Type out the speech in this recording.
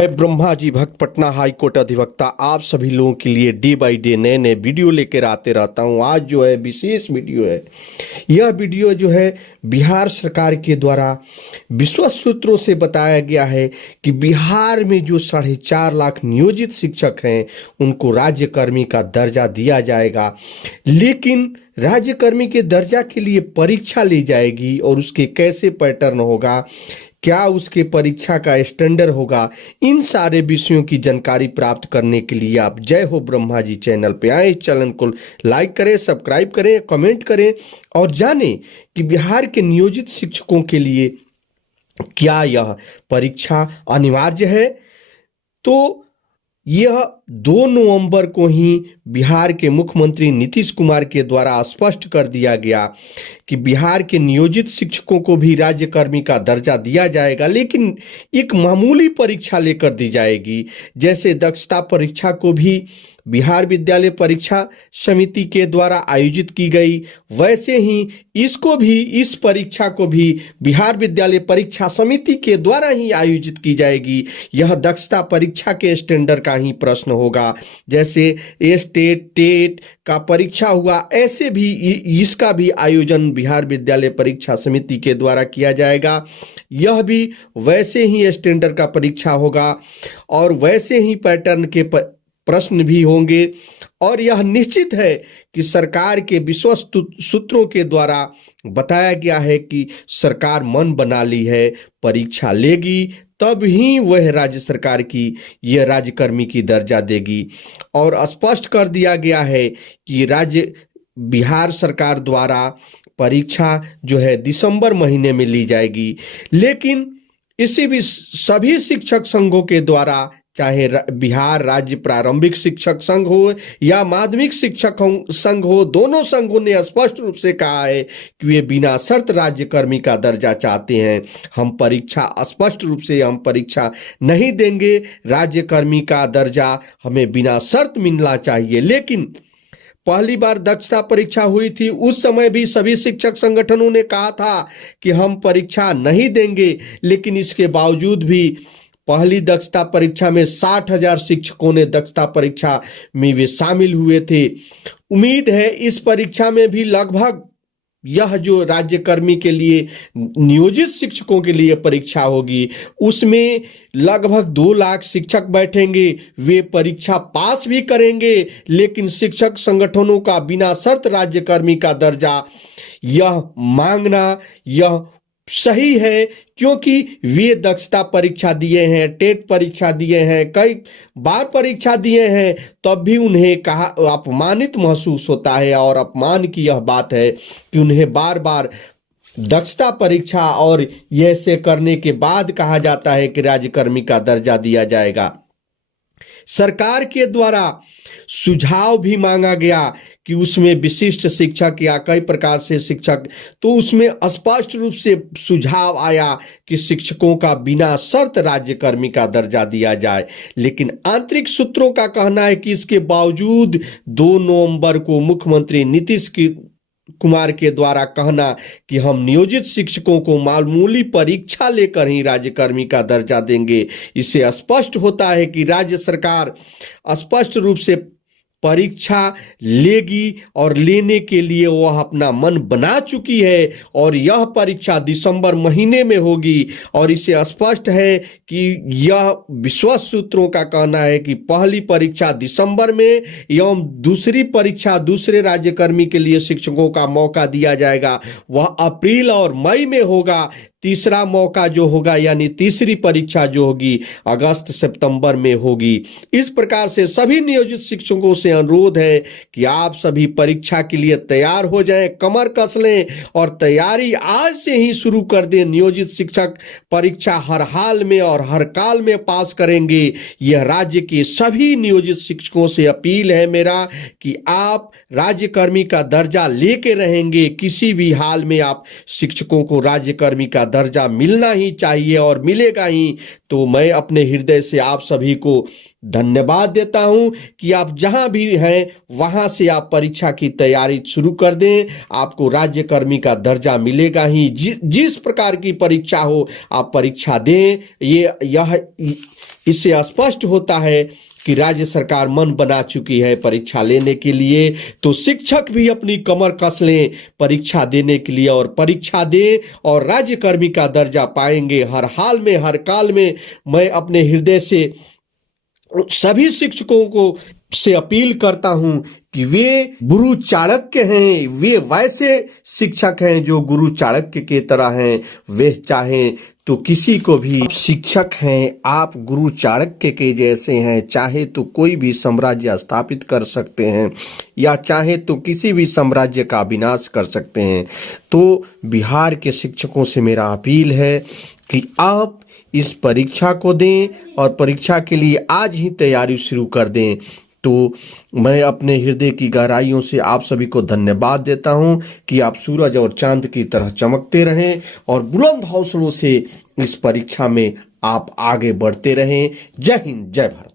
मैं ब्रह्मा जी भक्त Patna high court अधिवक्ता आप सभी लोगों के लिए डे बाय डे नए नए वीडियो लेकर आते रहता हूं। आज जो है विशेष वीडियो है। यह वीडियो जो है बिहार सरकार के द्वारा विश्वस्त सूत्रों से बताया गया है कि बिहार में जो 4.5 लाख नियोजित शिक्षक हैं उनको राज्यकर्मी का दर्जा दिया जाएगा, लेकिन राज्यकर्मी के दर्जा के लिए परीक्षा ली जाएगी और उसके कैसे पैटर्न होगा, क्या उसके परीक्षा का स्टैंडर्ड होगा, इन सारे विषयों की जानकारी प्राप्त करने के लिए आप जय हो ब्रह्मा जी चैनल पे आए। इस चैनल को लाइक करें, सब्सक्राइब करें, कमेंट करें और जानें कि बिहार के नियोजित शिक्षकों के लिए क्या यह परीक्षा अनिवार्य है। तो यह 2 नवंबर को ही बिहार के मुख्यमंत्री नीतीश कुमार के द्वारा स्पष्ट कर दिया गया कि बिहार के नियोजित शिक्षकों को भी राज्यकर्मी का दर्जा दिया जाएगा, लेकिन एक मामूली परीक्षा लेकर दी जाएगी। जैसे दक्षता परीक्षा को भी बिहार विद्यालय परीक्षा समिति के द्वारा आयोजित की गई, वैसे ही इस परीक्षा को भी बिहार विद्यालय परीक्षा समिति के द्वारा ही आयोजित की जाएगी। यह दक्षता परीक्षा के स्टैंडर्ड का ही प्रश्न होगा। जैसे स्टेट टेट का परीक्षा हुआ, ऐसे भी इसका भी आयोजन बिहार विद्यालय परीक्षा समिति के द्वारा किया जाएगा। यह भी वैसे ही स्टैंडर्ड का परीक्षा होगा और वैसे ही पैटर्न के प्रश्न भी होंगे और यह निश्चित है कि सरकार के विश्वस्त सूत्रों के द्वारा बताया गया है कि सरकार मन बना ली है, परीक्षा लेगी तब ही वह राज्य सरकार की यह राज्यकर्मी की दर्जा देगी। और स्पष्ट कर दिया गया है कि बिहार सरकार द्वारा परीक्षा जो है दिसंबर महीने में ली जाएगी, लेकिन इसी भी सभी शिक्षक संघों के द्वारा, चाहे बिहार राज्य प्रारंभिक शिक्षक संघ हो या माध्यमिक शिक्षक संघ हो, दोनों संघों ने स्पष्ट रूप से कहा है कि वे बिना शर्त राज्यकर्मी का दर्जा चाहते हैं। हम परीक्षा नहीं देंगे, राज्यकर्मी का दर्जा हमें बिना शर्त मिलना चाहिए। लेकिन पहली बार दक्षता परीक्षा हुई थी, उस समय भी सभी शिक्षक संगठनों ने कहा था कि हम परीक्षा नहीं देंगे, लेकिन इसके बावजूद भी पहली दक्षता परीक्षा में 60,000 शिक्षकों ने दक्षता परीक्षा में वे शामिल हुए थे। उम्मीद है इस परीक्षा में भी लगभग यह जो राज्यकर्मी के लिए नियोजित शिक्षकों के लिए परीक्षा होगी, उसमें लगभग 2 लाख शिक्षक बैठेंगे। वे परीक्षा पास भी करेंगे, लेकिन शिक्षक संगठनों का बिना शर्त राज्यकर्मी का दर्जा यह मांगना यह सही है, क्योंकि वे दक्षता परीक्षा दिए हैं, टेट परीक्षा दिए हैं, कई बार परीक्षा दिए हैं, तब भी उन्हें अपमानित महसूस होता है। और अपमान की यह बात है कि उन्हें बार बार दक्षता परीक्षा और यह से करने के बाद कहा जाता है कि राज्यकर्मी का दर्जा दिया जाएगा। सरकार के द्वारा सुझाव भी मांगा गया कि उसमें विशिष्ट शिक्षक या कई प्रकार से शिक्षक, तो उसमें स्पष्ट रूप से सुझाव आया कि शिक्षकों का बिना शर्त राज्यकर्मी का दर्जा दिया जाए। लेकिन आंतरिक सूत्रों का कहना है कि इसके बावजूद 2 नवंबर को मुख्यमंत्री नीतीश कुमार के द्वारा कहना कि हम नियोजित शिक्षकों को मामूली परीक्षा लेकर ही राज्यकर्मी का दर्जा देंगे, इससे स्पष्ट होता है कि राज्य सरकार स्पष्ट रूप से परीक्षा लेगी और लेने के लिए वह अपना मन बना चुकी है और यह परीक्षा दिसंबर महीने में होगी। और इसे स्पष्ट है कि यह विश्वस्त सूत्रों का कहना है कि पहली परीक्षा दिसंबर में एवं दूसरी परीक्षा दूसरे राज्यकर्मी के लिए शिक्षकों का मौका दिया जाएगा, वह अप्रैल और मई में होगा। तीसरा मौका जो होगा यानी तीसरी परीक्षा जो होगी अगस्त सितंबर में होगी। इस प्रकार से सभी नियोजित शिक्षकों से अनुरोध है कि आप सभी परीक्षा के लिए तैयार हो जाएं, कमर कस लें और तैयारी आज से ही शुरू कर दें। नियोजित शिक्षक परीक्षा हर हाल में और हर काल में पास करेंगे। यह राज्य के सभी नियोजित शिक्षकों से अपील है मेरा कि आप राज्यकर्मी का दर्जा लेके रहेंगे, किसी भी हाल में आप शिक्षकों को राज्यकर्मी का दर्जा मिलना ही चाहिए और मिलेगा ही। तो मैं अपने हृदय से आप सभी को धन्यवाद देता हूं कि आप जहां भी हैं वहां से आप परीक्षा की तैयारी शुरू कर दें, आपको राज्यकर्मी का दर्जा मिलेगा ही। जिस प्रकार की परीक्षा हो आप परीक्षा दें। इससे स्पष्ट होता है कि राज्य सरकार मन बना चुकी है परीक्षा लेने के लिए। तो शिक्षक भी अपनी कमर कस लें परीक्षा देने के लिए और परीक्षा दें और राज्यकर्मी का दर्जा पाएंगे हर हाल में, हर काल में। मैं अपने हृदय से सभी शिक्षकों को से अपील करता हूं कि वे गुरु चाणक्य हैं, वे वैसे शिक्षक हैं जो गुरु चाणक्य के तरह हैं। वे चाहें तो किसी को भी शिक्षक हैं, आप गुरु चाणक्य के जैसे हैं, चाहे तो कोई भी साम्राज्य स्थापित कर सकते हैं या चाहे तो किसी भी साम्राज्य का विनाश कर सकते हैं। तो बिहार के शिक्षकों से मेरा अपील है कि आप इस परीक्षा को दें और परीक्षा के लिए आज ही तैयारी शुरू कर दें। तो मैं अपने हृदय की गहराइयों से आप सभी को धन्यवाद देता हूं कि आप सूरज और चांद की तरह चमकते रहें और बुलंद हौसलों से इस परीक्षा में आप आगे बढ़ते रहें। जय हिंद, जय भारत।